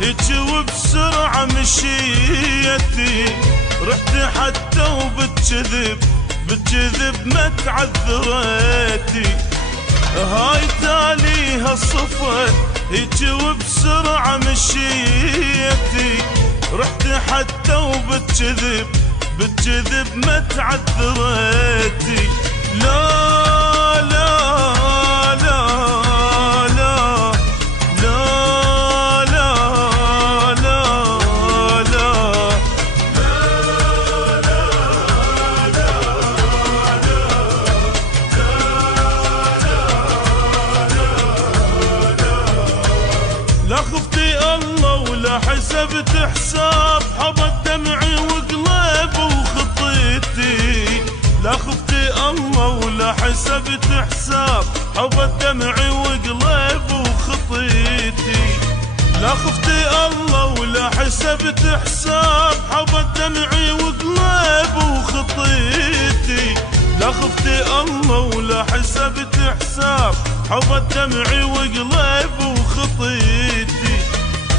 هيك وبسرعة مشيتي، رحت حتى وبالكذب ما تعذرتي. هاي تاليها صفت هيك وبسرعة مشيتي، رحت حتى وبالكذب ما تعذرتي. لا لا لا لا لا لا لا لا لا خفتي الله ولا حسبت حساب، حبت دمعي وقلب وخطيتي. لا خفتي الله ولا حسبت حساب، حبت دمعي وقلب وخطيتي. لا خفتي الله ولا حسبت حساب، حبت دمعي وقلب وخطيتي. لا خفتي الله ولا حسبت حساب، حبت دمعي وقلب وخطيتي.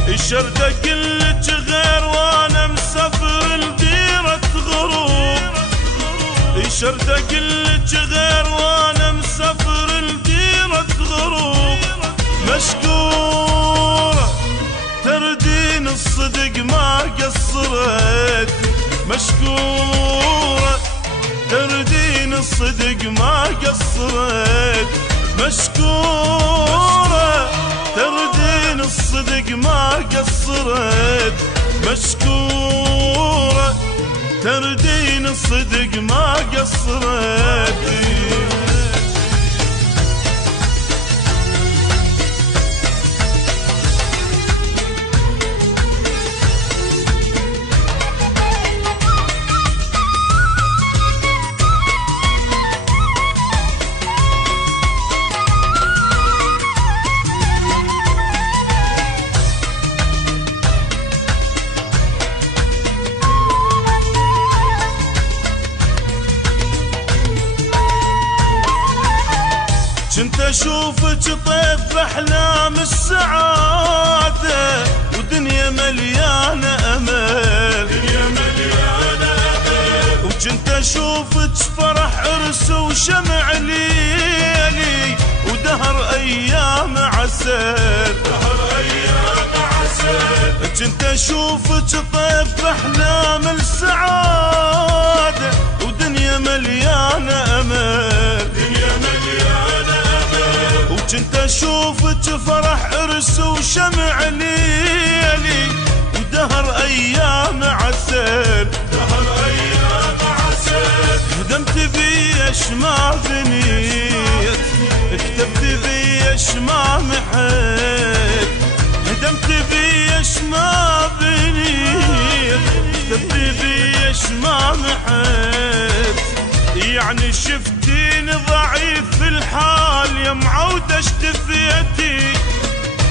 الشردة كلك غير وانا مسافر لديرة غروب، الشردة كلك غير وانا مسافر لديرة غروب. مشكورة تردين الصدق ما قصرت، مشكورة تردين الصدق ما قصرت. مشكورة تردين الصدق ما قصرت. مشكورة تردين الصدق ما قصرت. كنت اشوفك طيف احلام السعادة، ودنيا مليانة امل، دنيا مليانة امل. وكنت اشوفك فرح عرس وشمع ليلي، ودهر ايام عسل، دهر ايام عسل. كنت اشوفك طيف احلام السعادة، ودنيا مليانة امل، دنيا مليانة. وكنت اشوفك فرح عرس وشمع ليلي، ودهر ايام عسل، دهر ايام عسل. هدمت بيش ما بنيت، كتبت بيش ما محيت. هدمت بيش ما بنيت، كتبت بيش ما محيت. يعني شفتيني ضعيف في الحال يا معودة اشتفيتي،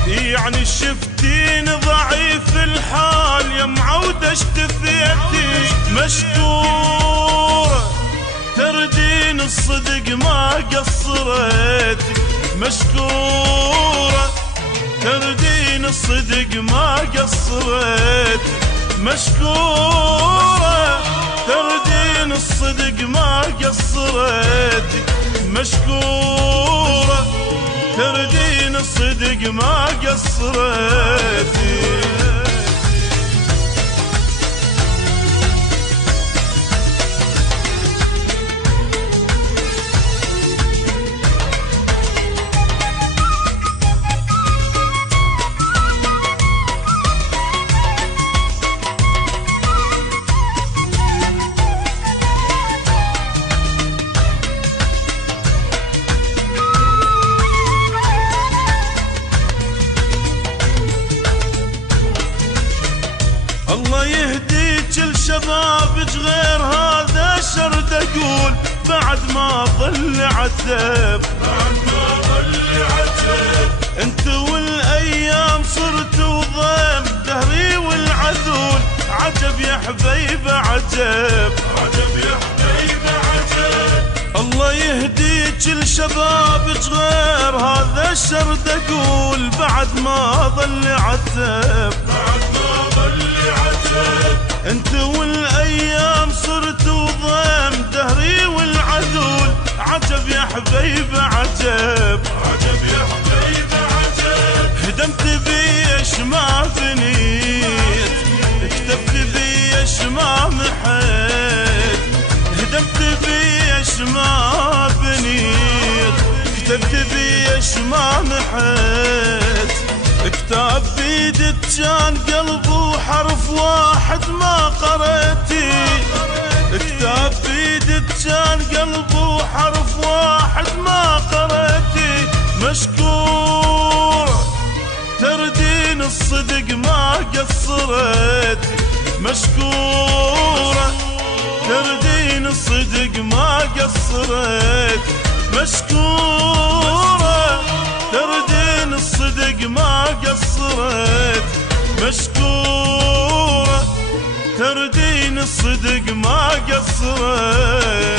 يعني شفتيني ضعيف في الحال يا معودة اشتفيتي. مشكورة تردين الصدق ما قصرت، مشكورة تردين الصدق ما قصرت. مشكورة تردين الصدق ما قصرت. مشكورة تردين الصدق ما قصرت. الله يهديك لشبابك غير هذا شرد اقول، بعد ما ظل عتب، بعد ما ظل عتب. انت والايام صرت وضيم دهري والعذول، عجب يا حبيبه عجب، عجب يا حبيبه عجب. الله يهديك كل شبابك غير هذا الشرد اقول بعد ما ظل عتب انت والايام صرت وضيم دهري والعدول عجب يا حبيب عجب يا حبيب عجب هدمت بيش ما بنيت كتبت بيش ما محيت هدمت بيش ما بنيت كتبت بيش ما محيت كتاب بيدك كان قلبه حرف واحد ما قريتي كتاب بيدك كان قلبه حرف واحد ما قريتي مشكور تردين الصدق ما قصرت مشكورة تردين الصدق ما قصرت مشكورة تردين الصدق ما قصرت مشكورة تردين الصدق ما قصرت